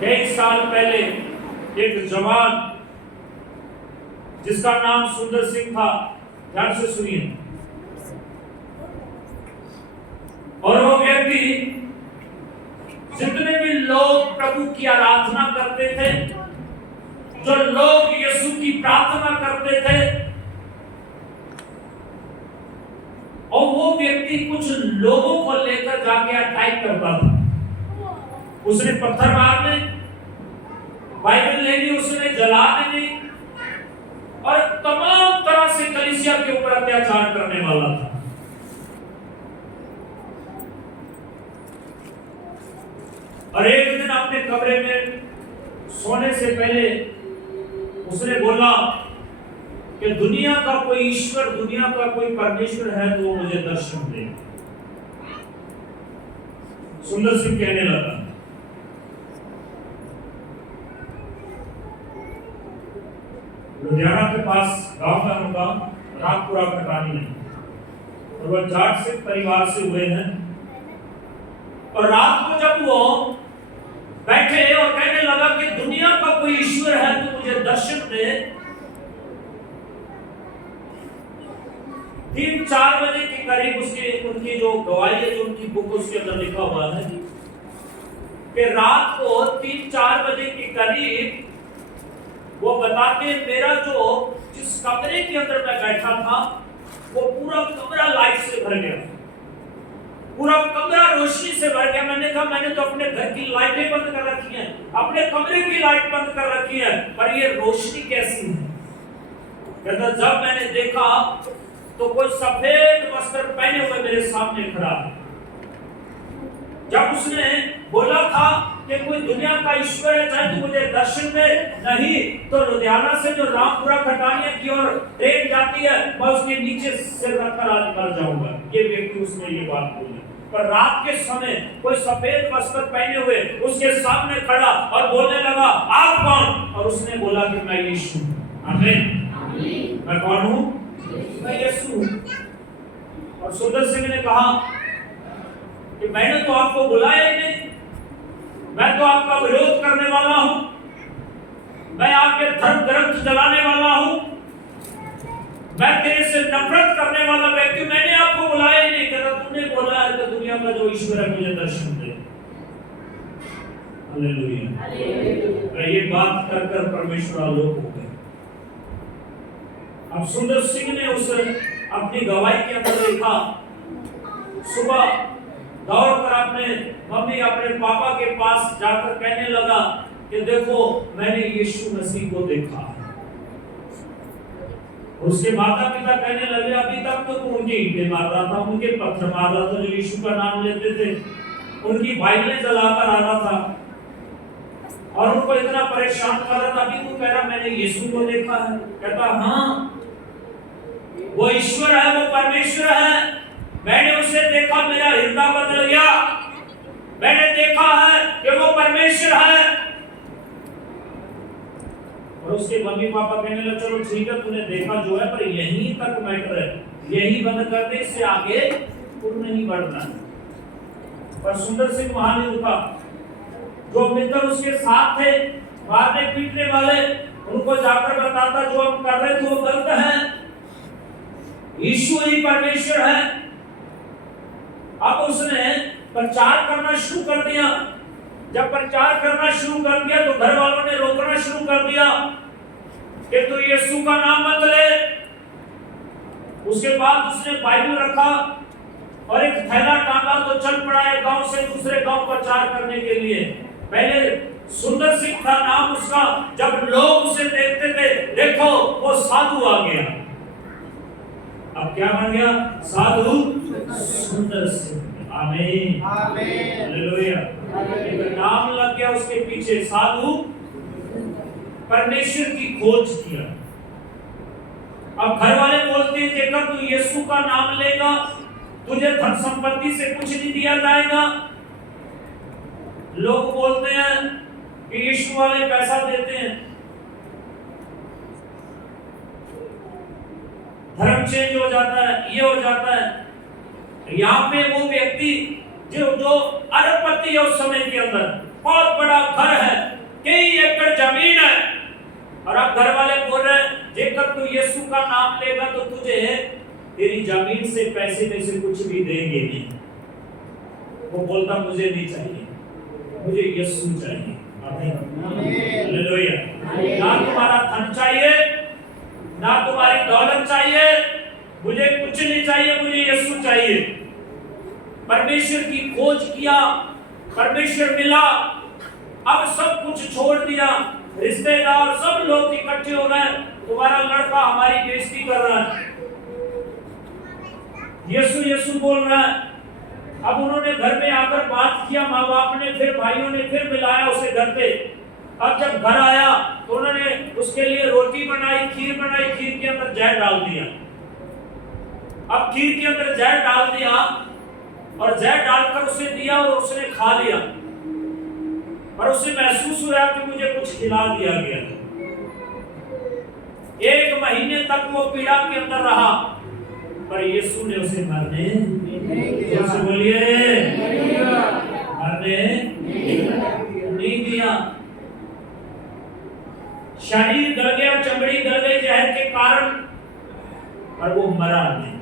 कई साल पहले एक जवान जिसका नाम सुंदर सिंह था, ध्यान से सुनिए, और वो व्यक्ति जितने भी लोग प्रभु की आराधना करते थे, जो लोग यीशु की प्रार्थना करते थे, और वो व्यक्ति कुछ लोगों को लेकर जाके अटैक करता था। उसने पत्थर मारने, बाइबल लेनी, उसने जला देनी और तमाम तरह से कलीसिया के ऊपर अत्याचार करने वाला था। और एक दिन अपने कमरे में सोने से पहले उसने बोला कि दुनिया का कोई ईश्वर, दुनिया का कोई परमेश्वर है तो वो मुझे दर्शन दे। सुंदर सिंह कहने लगा, लुधियाना के पास गांव का मुकाम रामपुरा कटानी है, और वह जाट सिख परिवार से हुए हैं। और रात को जब वो बैठे और कहने लगा कि दुनिया का कोई ईश्वर है तो मुझे दर्शन दे, 3-4 बजे के करीब उनकी जो गवाही है, जो उनकी बुक उसके अंदर लिखा हुआ है कि रात को 3-4 बजे के करीब वो बताते, मेरा जो जिस कमरे के अंदर मैं बैठा था वो पूरा कमरा लाइट से भर गया, पूरा कमरा रोशनी से भर गया। मैंने कहा मैंने तो अपने घर की लाइटें बंद कर रखी हैं, अपने कमरे की लाइट बंद कर रखी है, पर ये रोशनी कैसी है? कहता जब मैंने देखा तो कोई सफेद वस्त्र पहने हुए मेरे सामने खड़ा है। जब उसने बोला था कि कोई दुनिया का ईश्वर है चाहे तो मुझे दर्शन दे, नहीं तो लुधियाना से जो रामपुरा खटानिया की ओर ट्रेन जाती है मैं उसके नीचे सिर रखकर आज मर जाऊंगा। ये व्यक्ति उसने ये बात बोली। पर रात के समय कोई सफेद वस्त्र पहने हुए उसके सामने खड़ा और बोलने लगा, आप कौन? और उसने बोला कि मैं यीशु। आमीन। मैं कौन हूँ? मैं यीशु। और सुंदर सिंह ने कहा कि मैंने तो आपको बुलाया ही नहीं, मैं तो आपका विरोध करने वाला हूं, मैं आपके धर्म ग्रंथ जलाने वाला हूं, मैं तेरे से नफरत करने वाला व्यक्ति, मैंने आपको बुलाया ही नहीं। कहता तुमने बोला है कि दुनिया का जो ईश्वर है मुझे दर्शन दे। हालेलुया। ये बात कर कर परमेश्वर आलोक हो गए। अब सुंदर सिंह ने उस अपनी गवाही के अंदर लिखा, सुबह दौड़कर अपने मम्मी अपने पापा के पास जाकर कहने लगा कि देखो मैंने यीशु मसीह को देखा। उसके माता पिता कहने लगे अभी तक तो तू उनके ईंटें मार रहा था, उनके पत्थर मार रहा था जो यीशु का नाम लेते थे, उनकी बाइबलें जलाकर आ रहा था और उनको इतना परेशान कर रहा था, अभी तू कह रहा मैंने यीशु को देखा है। कहता हाँ वो ईश्वर है, वो परमेश्वर है, मैंने उसे देखा, मेरा हृदय बदल गया, मैंने देखा है कि वो परमेश्वर है। और उसके मम्मी पापा कहने लगे चलो ठीक है तूने देखा जो है, पर यहीं तक मैटर है, यही बंद कर दे, इससे आगे तुम नहीं बढ़ना। पर सुंदर सिंह वहां नहीं रुका। जो मित्र उसके साथ थे मारने पीटने वाले, उनको जाकर बताता जो हम कर रहे थे वो गलत है, यीशु ही परमेश्वर है। अब उसने प्रचार करना शुरू कर दिया। जब प्रचार करना शुरू कर दिया तो घर वालों ने रोकना शुरू कर दिया कि तू यीशु का नाम मत ले। उसके बाद उसने बाइबल रखा और एक थैला टांगा तो चल पड़ा है गांव से दूसरे गांव प्रचार करने के लिए। पहले सुंदर सिंह था नाम उसका, जब लोग उसे देखते थे देखो वो साधु आ गया। अब क्या बन गया? साधु सुंदर सिंह। आमीन आमीन हालेलुया। एक नाम लग गया उसके पीछे, साधु परमेश्वर की खोज किया। अब घर वाले बोलते हैं जेकर तू यीशु का नाम लेगा तुझे धन संपत्ति से कुछ नहीं दिया जाएगा। लोग बोलते हैं कि यीशु वाले पैसा देते हैं, धर्म चेंज हो जाता है, ये हो जाता है। यहाँ पे वो व्यक्ति जो अरबपति है उस समय के अंदर, बहुत बड़ा घर है, कई एकड़ जमीन है, और अब घर वाले बोल रहे हैं जेकर तू यीशु का नाम लेगा तो तुझे तेरी जमीन से पैसे में से कुछ भी देंगे नहीं। वो बोलता मुझे नहीं चाहिए, मुझे यीशु चाहिए। हालेलुया। ना तुम्हारा धन चाहिए, ना तुम्हारी दौलत चाहिए, मुझे कुछ नहीं चाहिए, मुझे यीशु चाहिए। परमेश्वर की खोज किया, परमेश्वर मिला, अब सब कुछ छोड़ दिया, रिश्तेदार सब लोग इकट्ठे हो गए, तुम्हारा लड़का हमारी बेइज्जती कर रहा है, यीशु यीशु बोल रहा है। अब उन्होंने घर में आकर बात किया, माँ बाप ने, फिर भाइयों ने फिर मिलाया उसे घर पे। अब जब घर आया तो उन्होंने उसके लिए रोटी बनाई, खीर बनाई, खीर के अंदर जहर डाल दिया। अब खीर के अंदर जहर डाल दिया और जहर डालकर उसे दिया और उसने खा लिया, और उसे महसूस हुआ कि मुझे कुछ खिला दिया गया। 1 महीने तक वो पीड़ा के अंदर रहा, पर यीशु ने उसे मरने बोलिए मरने नहीं दिया। शरीर गल गया, चमड़ी गल गई जहर के कारण, और वो मरा नहीं।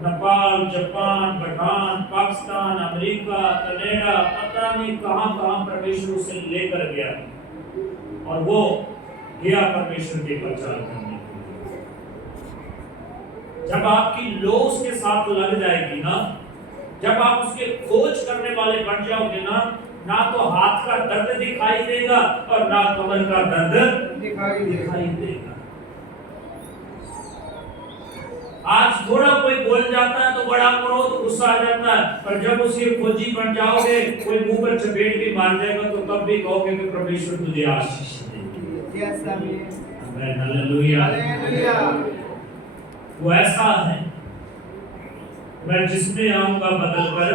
Nepal, Japan, Bhutan, Pakistan, America, Canada, पता नहीं कहां परमेश्वर उसे लेकर गया, और वो गया परमेश्वर के प्रचार करने। जब आपकी लो उसके साथ लग जाएगी ना, जब आप उसके खोज करने वाले बन जाओगे ना, ना तो हाथ का दर्द दिखाई देगा और ना कमर का दर्द दिखाई देगा। आज थोड़ा कोई बोल जाता है तो बड़ा क्रोध गुस्सा आ जाता है, पर जब उसके खोजी बन जाओगे, कोई मुंह पर चपेट भी मार जाएगा तो तब भी कहोगे कि परमेश्वर तुझे आशीष दे। आमीन, हालेलुया। वो ऐसा है, मैं जिसमें आऊंगा बदल कर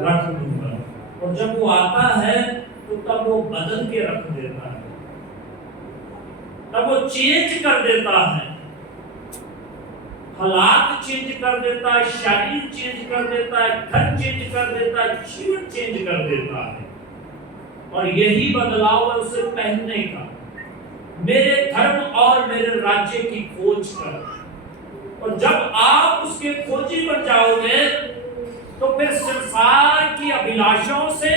रख दूंगा, और जब वो आता है तो तब वो बदल के रख देता है, तब वो चेंज कर देता है, हालात चेंज कर देता है, शरीर चेंज कर देता है, घर चेंज कर देता है, जीवन चेंज कर देता है। और यही बदलाव है उसे पहनने का, मेरे धर्म और मेरे राज्य की खोज कर। और जब आप उसके खोजी बन जाओगे तो फिर संसार की अभिलाषाओं से,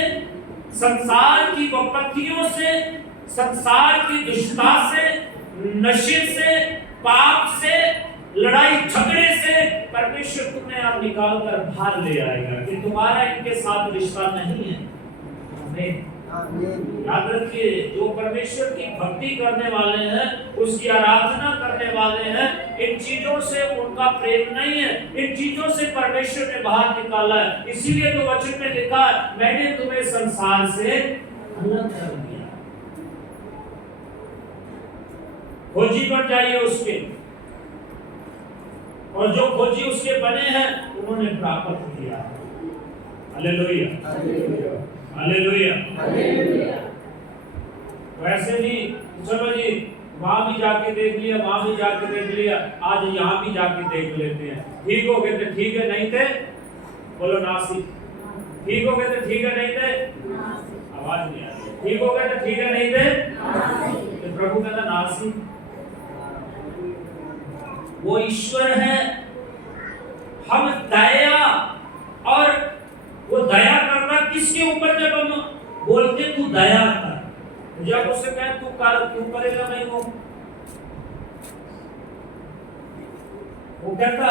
संसार की विपत्तियों से, संसार की दुष्टता से, नशे से, पाप से, लड़ाई झगड़े से परमेश्वर तुम्हें आप निकाल कर बाहर ले आएगा कि तुम्हारा इनके साथ रिश्ता नहीं है। आमीन। याद रखिए, जो परमेश्वर की भक्ति करने वाले हैं, उसकी आराधना करने वाले हैं, इन चीजों से उनका प्रेम नहीं है, इन चीजों से परमेश्वर ने बाहर निकाला है। इसीलिए तो वचन में लिखा है, मैंने तुम्हें संसार से अलग कर दिया। खोजी बन जाइए उसके, और जो खोजी उसके बने हैं उन्होंने प्राप्त किया। Hallelujah, hallelujah. वैसे नहीं चलो जी वहां भी जाके देख लिया, वहां भी जाके देख लिया, आज यहाँ भी जाके देख लेते हैं। ठीक हो गए तो ठीक है, नहीं थे बोलो नासी। ठीक हो गए तो ठीक है, नहीं थे आवाज नहीं आ रही। ठीक हो गए तो ठीक है, नहीं थे तो प्रभु कहता नासी। वो ईश्वर है, हम दया, और वो दया करना किसके ऊपर, जब हम बोलते तू दया कर, जब उससे कहे तू कर, क्यों करेगा नहीं वो कहता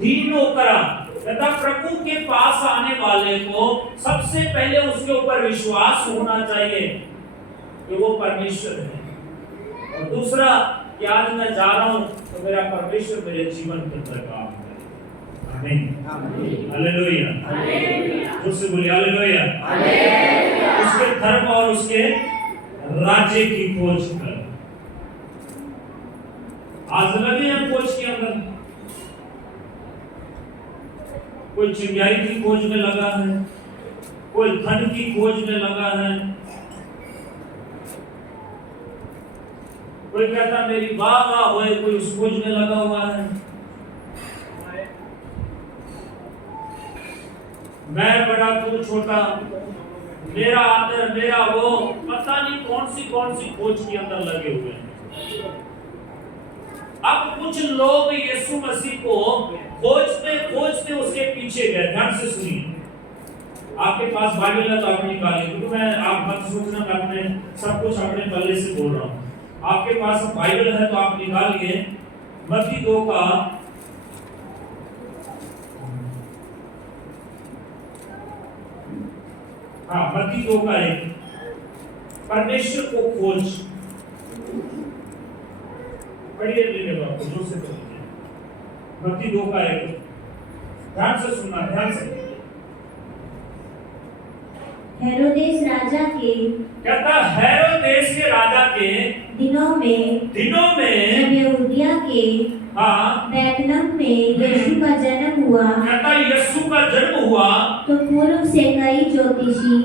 दीन होकर, कहता प्रभु के पास आने वाले को सबसे पहले उसके ऊपर विश्वास होना चाहिए कि वो परमेश्वर है, और दूसरा कि आज मैं जा रहा हूं तो मेरा परमेश्वर मेरे जीवन के अंदर काम करे। आमीन, हालेलुया, हालेलुया। उससे बोलिए हालेलुया, हालेलुया। उसके धर्म और उसके राज्य की खोज कर। आज लगे हैं खोज के अंदर, कोई चिड़ियाई की खोज में लगा है, कोई धन की खोज में लगा है, कोई कहता मेरी वाह होए, कोई उस खोज में लगा हुआ है। मैं बड़ा तू छोटा, मेरा आदर मेरा वो, पता नहीं कौन सी खोज के अंदर लगे हुए हैं। अब कुछ लोग यीशु मसीह को खोजते खोजते उसके पीछे गए। ध्यान से सुनिए, आपके पास बाइबल है तो आप निकालिए, क्योंकि मैं आप मत सोचना मैं अपने सब कुछ अपने पल्ले से बोल रहा हूँ। आपके पास बाइबल है तो आप निकालिए मत्ती 2 का मत्ती 2 का 1, परमेश्वर को खोज। पढ़िए मेरे बाप जोर से पढ़िए, मत्ती 2 का 1। ध्यान से सुनना, ध्यान से। हेरोदेस राजा के, कहता हेरोदेस के राजा के दिनों में जब यहूदिया के बैतलहम में यीशु का जन्म हुआ, कहता यीशु का जन्म हुआ, तो पूर्व से कई ज्योतिषी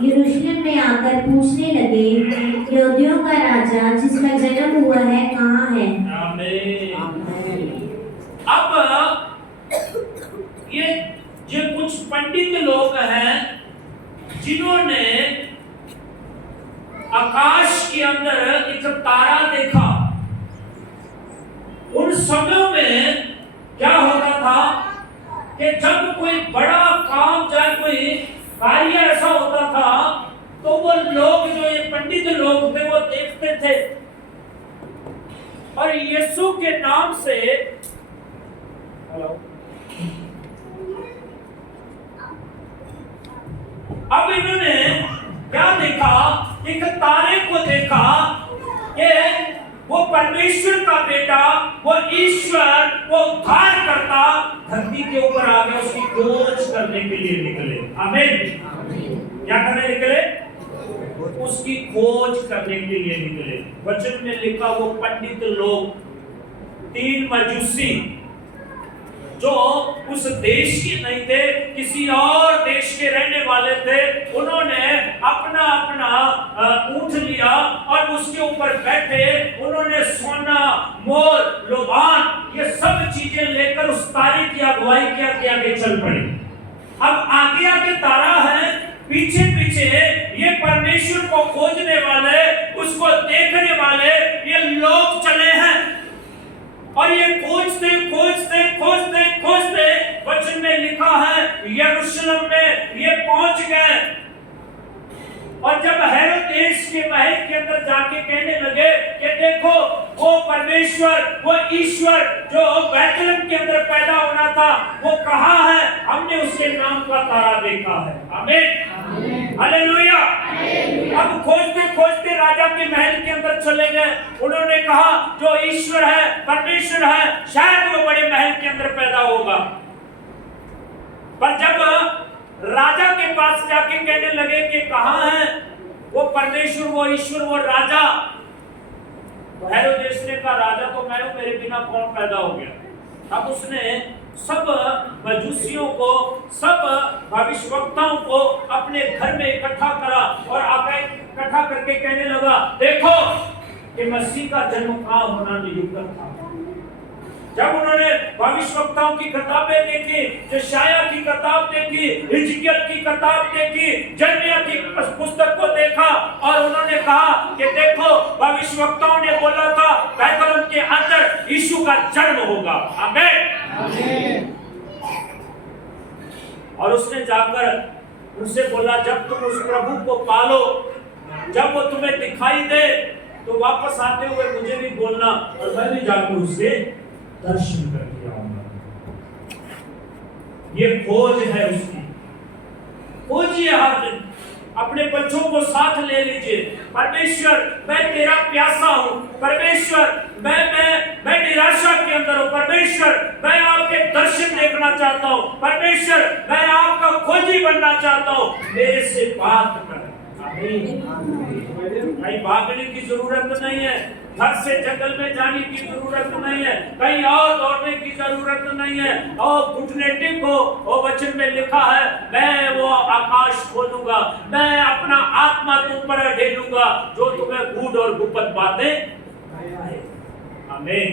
यरूशलेम में आकर पूछने लगे, यहूदियों का राजा जिसका जन्म हुआ है कहाँ है? अब ये कुछ पंडित लोग हैं जिन्होंने आकाश के अंदर एक तारा देखा। उन समयों में क्या होता था कि जब कोई बड़ा काम चाहे कोई कार्य ऐसा होता था तो वो लोग जो ये पंडित लोग थे वो देखते थे और यीशु के नाम से अब इन्होंने क्या देखा, एक तारे को देखा कि वो परमेश्वर का बेटा, वो ईश्वर, वो उद्धार करता धरती के ऊपर आ गया, उसकी खोज करने के लिए निकले। आमीन। क्या करने निकले? उसकी खोज करने के लिए निकले। वचन में लिखा वो पंडित लोग 3 मजूसी जो उस देश के नहीं थे, किसी और देश के रहने वाले थे, उन्होंने अपना ऊंट लिया और उसके ऊपर बैठे, उन्होंने सोना, मोर, लोबान ये सब चीजें लेकर उस तारे की अगुवाई किया कि आगे चल पड़े। अब आगे तारा है, पीछे पीछे ये परमेश्वर को खोजने वाले, उसको देखने वाले ये लोग चले हैं और ये खोजते खोजते खोजते खोजते वचन में लिखा है यरूशलेम में ये पहुंच गए। और जब हेरोदेस के महल के अंदर जाके कहने लगे कि देखो वो परमेश्वर, वो ईश्वर जो बैतलहम के अंदर पैदा होना था वो कहाँ है, हमने उसके नाम का तारा देखा है। आमीन, हालेलुया। अब खोजते खोजते राजा के महल के अंदर चले गए। उन्होंने कहा जो ईश्वर है, परमेश्वर है, शायद वो बड़े महल के अंदर पैदा होगा। पर जब राजा के पास जाके कहने लगे कि कहाँ है वो परमेश्वर, वो ईश्वर, वो राजा, तो हेरोदेस ने कहा राजा तो मैं हूं, मेरे बिना कौन पैदा हो गया। अब उसने सब मजूसियों को, सब भविष्यवक्ताओं को अपने घर में इकट्ठा करा और आकर इकट्ठा करके कहने लगा देखो कि मसीह का जन्म कहाँ होना नियुक्त था। जब उन्होंने भविष्यवक्ताओं की किताबें देखी, यशायाह की किताब देखी, हिजकिय्याह की किताब देखी, यिर्मयाह की पुस्तक को देखा और उन्होंने कहा कि देखो भविष्यवक्ताओं ने बोला था बैतलहम के अंदर यीशु का जन्म होगा। आमीन। और उसने जाकर उनसे बोला जब तुम उस प्रभु को पालो, जब वो तुम्हें दिखाई दे तो वापस आते हुए मुझे भी बोलना और मैं भी जाकर उसके दर्शन करके आऊंगा। ये खोज है उसकी। खोजिए हर दिन, अपने बच्चों को साथ ले लीजिए। परमेश्वर मैं तेरा प्यासा हूँ, परमेश्वर मैं निराशा के अंदर हूँ, परमेश्वर मैं आपके दर्शन देखना चाहता हूँ, परमेश्वर मैं आपका खोजी बनना चाहता हूँ, मेरे से बात कर। कहीं भागने की जरूरत नहीं है, घर से जंगल में जाने की जरूरत नहीं है, कहीं और दौड़ने की जरूरत नहीं है। और घुटने टेको, वो वचन में लिखा है मैं वो आकाश खोलूंगा, मैं अपना आत्मा तुम पर ढेलूंगा जो तुम्हें गूढ़ और गुप्त बातें। आमीन,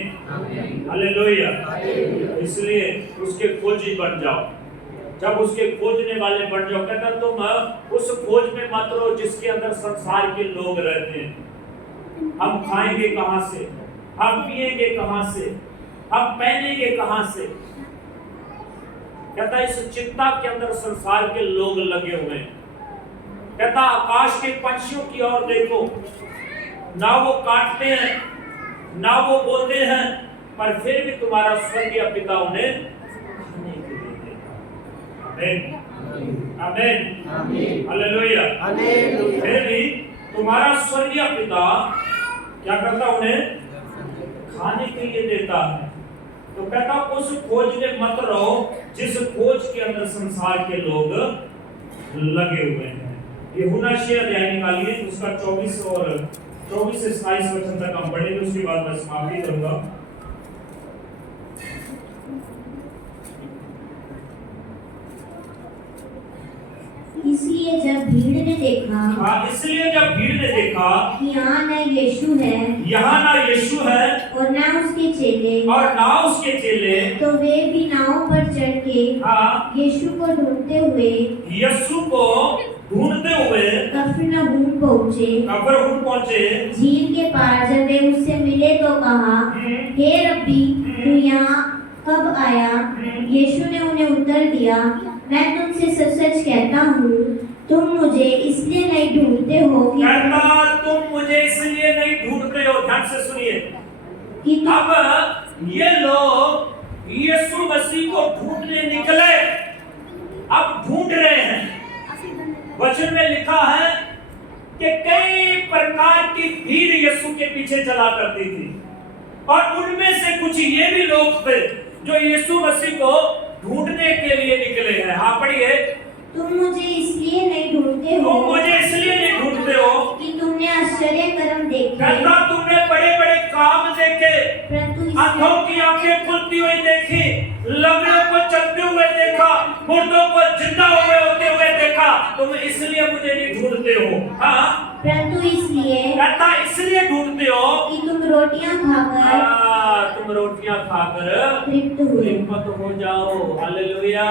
हालेलुया। इसलिए उसके खोजी बन जाओ। जब उसके खोजने वाले बन जाओ, कहता तुम उस खोज में मत रहो जिसके अंदर संसार के लोग रहते हैं। हम खाएंगे कहां से, हम पिएंगे कहां से, हम पहनेंगे कहां से। कहता इस चिंता के अंदर संसार के लोग लगे हुए हैं। कहता आकाश के पंछियों की ओर देखो, ना वो काटते हैं ना वो बोते हैं, पर फिर भी तुम्हारा स्वर्गीय पिता उन्हें खाने के लिए देता। आमीन आमीन हालेलुया हालेलुया। फिर भी तुम्हारा स्वर्गीय पिता क्या करता, उन्हें खाने के लिए देता है। तो कहता उस खोज में मत रहो जिस खोज के अंदर संसार के लोग लगे हुए हैं। यूहन्ना 6 अध्याय निकालिए, उसका 24 से 27 वचन तक हम पढ़ेंगे, उसके बाद मैं समाप्ति करूंगा। इसलिए जब भीड़ ने देखा कि यहाँ न यीशु है और न उसके चेले, तो वे भी नाव पर चढ़ के यीशु को ढूंढते हुए कफरनहूम पहुंचे। झील के पार जब वे उससे मिले तो कहा, हे रब्बी, तू यहाँ कब आया? यीशु ने उन्हें उत्तर दिया, मैं तुमसे सच-सच कहता हूँ, तुम मुझे इसलिए नहीं ढूंढते हो कि ध्यान से सुनिए कि अब ये लोग यीशु मसीह को ढूंढने निकले, अब ढूंढ रहे हैं। वचन में लिखा है कि कई प्रकार की भीड़ यीशु के पीछे चला करती थी, और उनमें से कुछ ये भी लोग थे जो यीशु मसीह को ढूंढने के लिए निकले हैं। हाँ पढ़िए, तुम मुझे इसलिए नहीं ढूंढते हो कि तुमने आश्चर्य कर्म देखे, तुमने बड़े बड़े काम देखे, आंखों की आंखें खुलती हुई देखी, लंगड़ों को चलते हुए देखा, मुर्दों को जिंदा होते हुए देखा, तुम इसलिए मुझे नहीं ढूंढते हो। हाँ, परंतु इसलिए ढूंढते हो कि तुम रोटियां खाकर तृप्त हो जाओ। हालेलुया।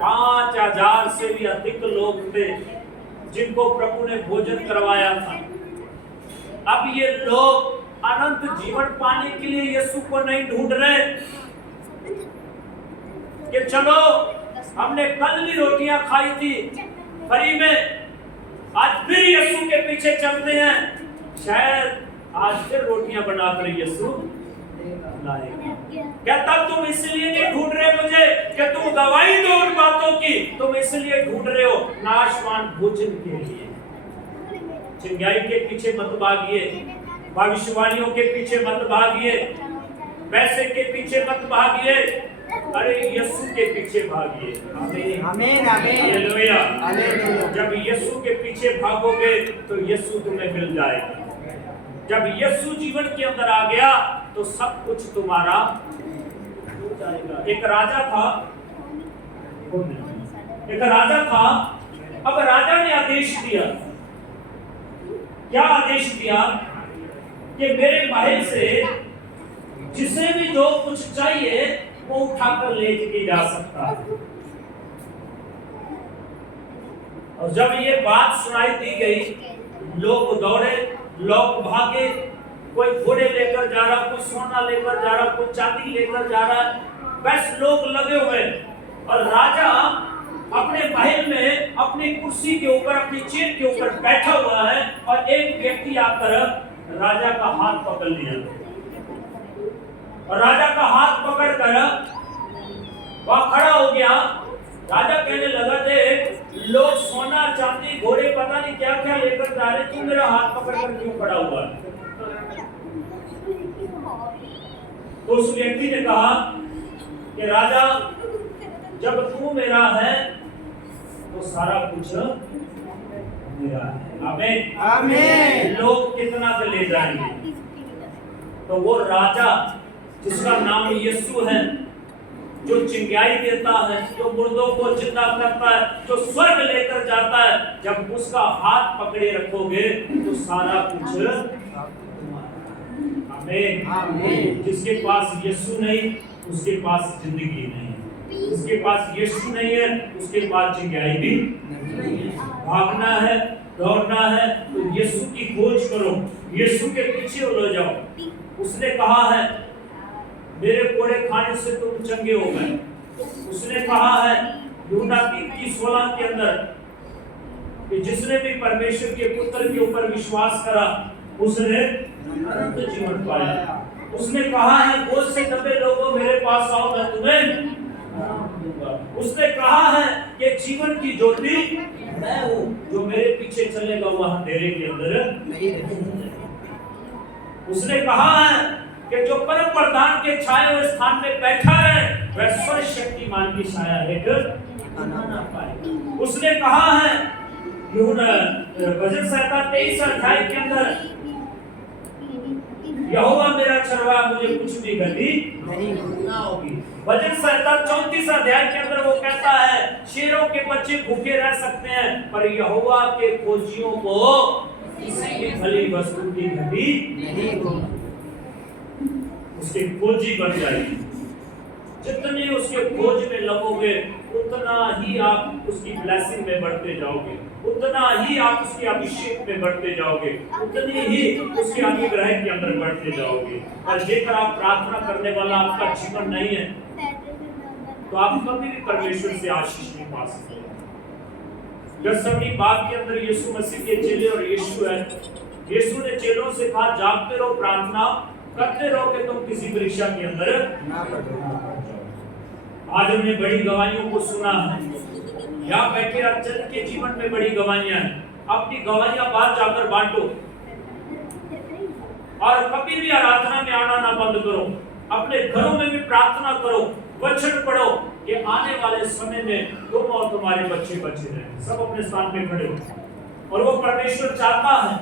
5000 से भी अधिक लोग थे जिनको प्रभु ने भोजन करवाया था। अब ये लोग अनंत जीवन पाने के लिए यीशु को नहीं ढूंढ रहे कि चलो हमने कल भी रोटियां खाई थी फ्री में, आज फिर यीशु के पीछे चलते हैं, शायद आज फिर रोटियां बनाकर यीशु लाएगा। कहता तुम इसलिए नहीं ढूंढ रहे मुझे कि तुम गवाही दो उन बातों की, तुम इसलिए ढूंढ रहे हो नाशवान भोजन के लिए। चिंगाई के पीछे मत भागिए, भविष्यवाणियों के पीछे मत भागिए, पैसे के पीछे मत भागिए, अरे यीशु के पीछे भागिए। आमीन आमीन हालेलुया। जब यीशु के पीछे भागोगे तो यीशु तुम्हें मिल जाएगा। जब यीशु जीवन के अंदर आ गया तो सब कुछ तुम्हारा हो जाएगा। एक राजा था, अब राजा ने आदेश दिया, क्या आदेश दिया कि मेरे महल से जिसे भी जो कुछ चाहिए वो उठाकर ले के जा सकता है। और जब ये बात सुनाई दी गई, लोग दौड़े, लोग भागे, कोई घोड़े लेकर जा रहा, कोई सोना लेकर जा रहा, कोई चांदी लेकर जा रहा, बस लोग लगे हुए। और राजा अपने महल में अपनी कुर्सी के ऊपर, अपनी चेयर के ऊपर बैठा हुआ है, और एक व्यक्ति आकर राजा का हाथ पकड़ लिया, और राजा का हाथ पकड़कर वह खड़ा हो गया। राजा कहने लगा, देख लोग सोना चांदी घोड़े पता नहीं क्या क्या लेकर जा रहे, तू मेरा हाथ पकड़कर क्यों खड़ा हुआ है? तो उस व्यक्ति ने कहा कि राजा, जब तू मेरा है तो सारा कुछ मेरा है। आमीन आमीन। लोग कितना से ले जाएंगे? तो वो राजा जिसका नाम यीशु है, जो चिंगाई देता है, जो मुर्दों को जिंदा करता है, जो स्वर्ग लेकर जाता है, जब उसका हाथ पकड़े रखोगे तो सारा कुछ। आमीन आमीन। जिसके पास यीशु नहीं उसके पास जिंदगी नहीं। उसके पास यीशु नहीं है, उसके पास जगह भी नहीं है। भागना है, दौड़ना है तो यीशु की खोज करो, यीशु के पीछे उलझ जाओ। उसने कहा है मेरे कोड़े खाने से तुम चंगे हो गए। उसने कहा है यूहन्ना 3:16 के अंदर कि जिसने भी परमेश्वर के पुत्र के ऊपर विश्वास करा उसने अनंत जीवन पाया। उसने कहा है बोझ से दबे लोगों मेरे पास आओ, मैं तुम्हें दूंगा। उसने कहा है कि जीवन की ज्योति मैं हूँ, जो मेरे पीछे चलेगा वह अंधेरे के अंदर नहीं रहेगा। उसने कहा है कि जो परम प्रधान के छाए हुए स्थान में बैठा है वह स्वर्ग शक्तिमान की छाया लेकर ना पाए। उसने कहा है यूहन्ना भजन संहिता 23 अध्याय के अंदर यहोवा मेरा चरवाहा, मुझे कुछ भी गति नहीं होगी। भजन संहिता 34 अध्याय के अंदर वो कहता है शेरों के बच्चे भूखे रह सकते हैं पर यहोवा के खोजियों को किसी की भली वस्तु की गति नहीं होगी। उसके खोजी बन जाएगी। जितने उसके खोज में लगोगे उतना ही आप उसकी ब्लेसिंग में बढ़ते जाओगे, उतना ही आप उसके अभिषेक में बढ़ते जाओगे, उतनी ही उसके अनुग्रह के अंदर बढ़ते जाओगे। और जेकर आप प्रार्थना करने वाला आपका जीवन नहीं है तो आप कभी भी परमेश्वर से आशीष नहीं पा सकते। गethsemane बाग के अंदर यीशु मसीह के चेले और यीशु है। यीशु ने चेलों से कहा जागते रहो, प्रार्थना करते रहो कि तुम किसी परीक्षा के अंदर ना पड़ो। आज हमने बड़ी गवाहियों को सुना है। यहाँ बैठे आप जन के जीवन में बड़ी गवाहियां हैं। अपनी गवाहियां बाहर जाकर बांटो और कभी भी आराधना में आना ना बंद करो। अपने घरों में भी प्रार्थना करो, वचन पढ़ो कि आने वाले समय में तुम और तुम्हारे बच्चे बचे रहें। सब अपने स्थान पे खड़े हो। और वो परमेश्वर चाहता है